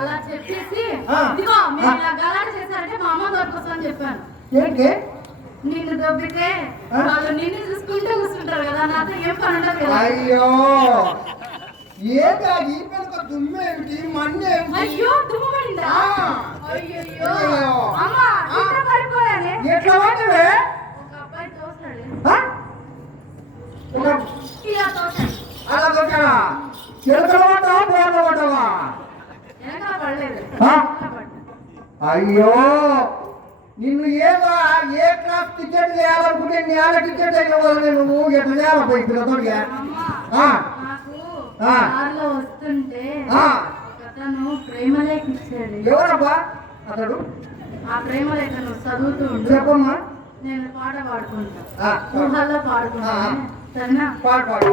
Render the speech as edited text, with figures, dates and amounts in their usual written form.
అలా చెప్పేసి ఇదిగో మీరు ఇలా గలాట చేశారంటే మా అమ్మ దొరకొస్తా అని చెప్పాను. ఏంటి నిన్ను దొబ్బితే వాళ్ళు నిన్ను చూసుకుంటూ కూర్చుంటారు కదా, నాతో ఏం పని ఉండదు కదా. అయ్యో ఏంటి ఈ పెద్ద దుమ్మేమిటి మన్నేమిటి? అయ్యో దుమ్ము పడిందా? అయ్యో అమ్మా ఇట్లా పడిపోయానే. ఎట్లా పడ్డవే? ఒక అబ్బాయి తోస్తాడు ఇలా తోస్తాడు. అలా దొరికానా? చిలకలు పడ్డావా బోర్లు పడ్డావా? వెనకాల పడలేదు. అయ్యో నిన్ను ఏదో ఏ క్లాస్ టికెట్ చేయాలనుకుంటే నేల టికెట్ అయిన నువ్వు ఎట్లా చేయాలపోయి పిల్లతోడిగా? నాకు కారులో వస్తుంటే అతను ప్రేమలేఖ ఇచ్చాడు. ఎవరబ్బా అతడు? ఆ ప్రేమలేఖ నువ్వు చదువుతూ ఉండు, చెప్పమ్మా. నేను పాట పాడుకుంటా, ఊహల్లో పాడుకుంటా. సరేనా? పాడు పాడు.